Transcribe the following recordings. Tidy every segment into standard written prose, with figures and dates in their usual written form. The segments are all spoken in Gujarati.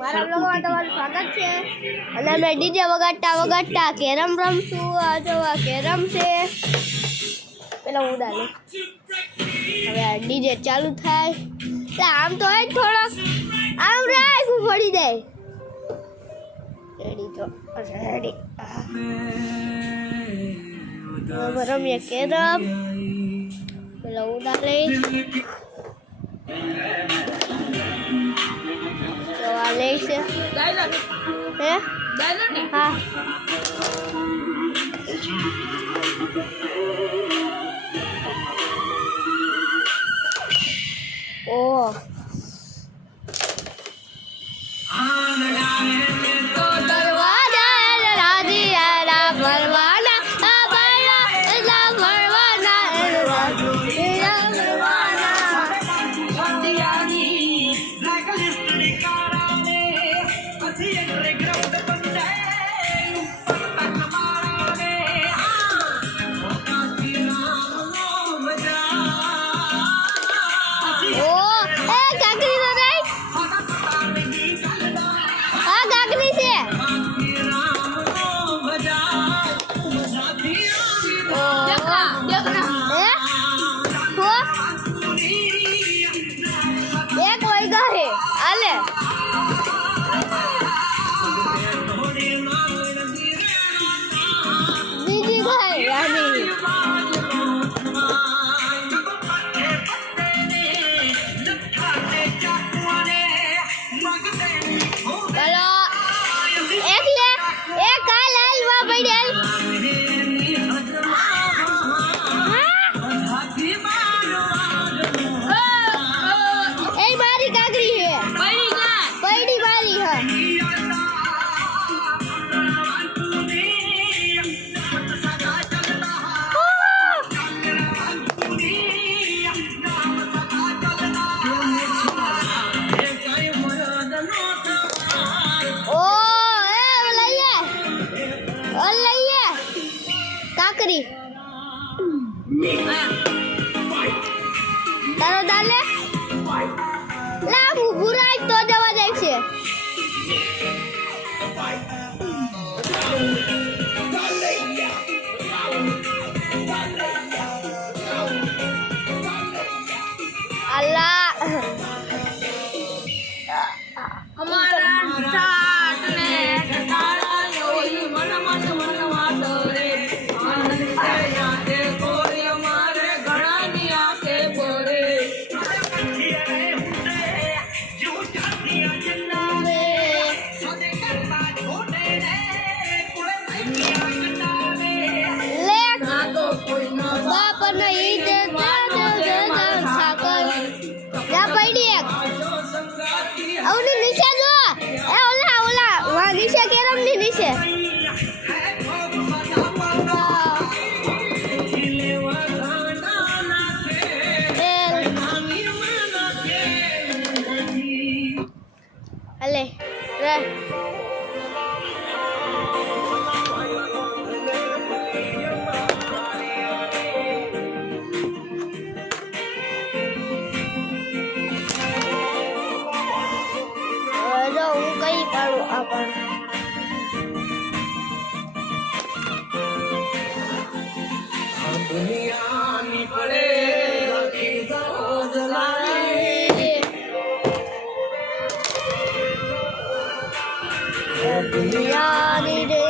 મારા બ્લોગમાં તમારું સ્વાગત છે અને અમે ડીજે વગાડતા કેરમ રમશું. આ જો આ કેરમ છે પેલા ઉડાડે. હવે આ ડીજે ચાલુ થાય એટલે આમ તો હોય થોડોક આમ રાખવું પડી જાય. રેડી તો રેડી હવે રમીએ કેરમ. પેલા ઉડાડે લે છે હે હા ઓ તારો દાલે લાવ ભૂરાય તો જવા જાય છે. અલ્લાહ અમારા સાથ ને તારા યોઈ મન મન મન વાદરે આનંદ સે યાદે કોઈ અમારે ઘણા ની આંખે બોરે દુનિયાની પડે દુનિયાની રે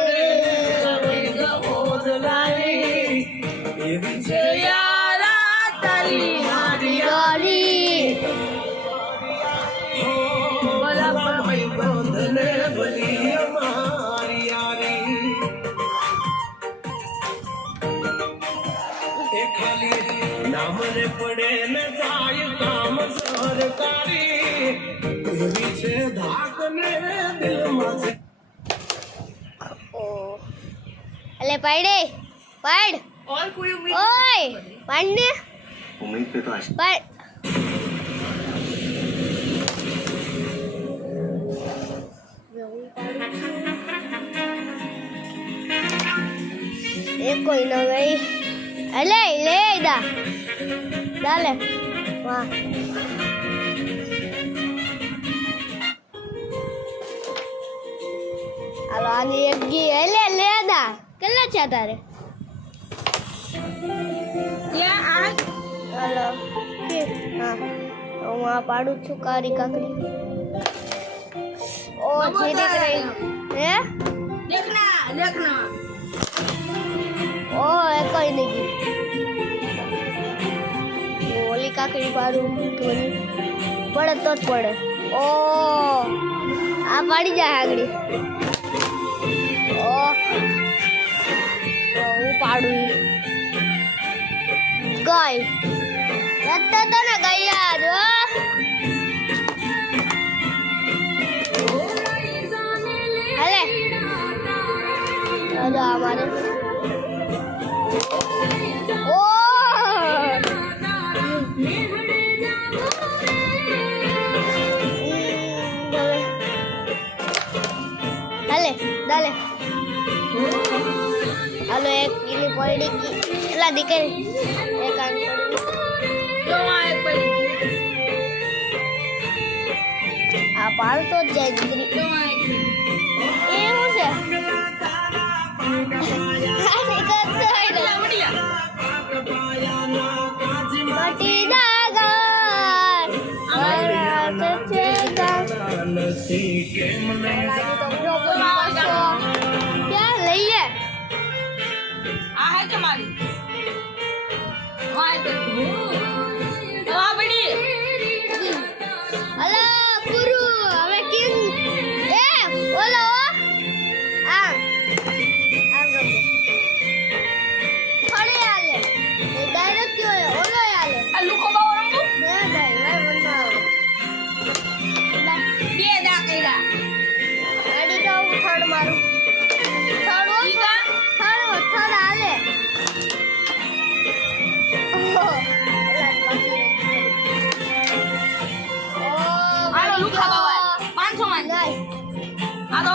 એવી છે યારા તારી મારી યારી બરાબર બંધને ભલી અમારી યારી એ ખાલી નામને પડે ને જાય કામ સરકારી એવી છે ધાક ને દિલમાં છે. अले पढ़े पढ़ और कोई उम्मीद ओए पढ़ने उम्मीद पे तो आज पढ़ एक कोई ना गई अले ले इधर डाले वाह હાલો આની એક ગી લે લે દા કેટલા છે તારે હાલો કે હા તો હું આ પાડું છું કારી કાકડી ઓ જીરી રહી હે देखना ઓ એ કઈ નહીં ગઈ ઓલી કાકડી પાડું થોડી પડે તો જ પડે ઓ આ પાડી જાય આગળી ઓ હું પાડું ગાય રસ્તો તો ને ગયા જો હાલે દાદા અમારે ઓ હાલે દાલે હાલો એક કીલી પડી ગઈ એટલા દીકરી એક આંખ પડી આ પાડતો જ જાય દીકરી એ શું છે મટી ક્યાં લઈએ આ હે તમારી વાય તો બડી અલા પુરુ હવે કિંગ એ ઓલો આ આમ રમો ખડે આલે એ ડાયરેક્ટ હોય ઓલો આલે આ લુકો બાવ રંગુ ના ભાઈ ભાઈ મનમાં આવે બે દા કર્યા રેડી તો હું થર્ડ મારું થર્ડ હો ઈકા થર્ડ આલે ઓહો ઓલા બાકી હાલો લુકા બાવા 500 માં નહીં આ તો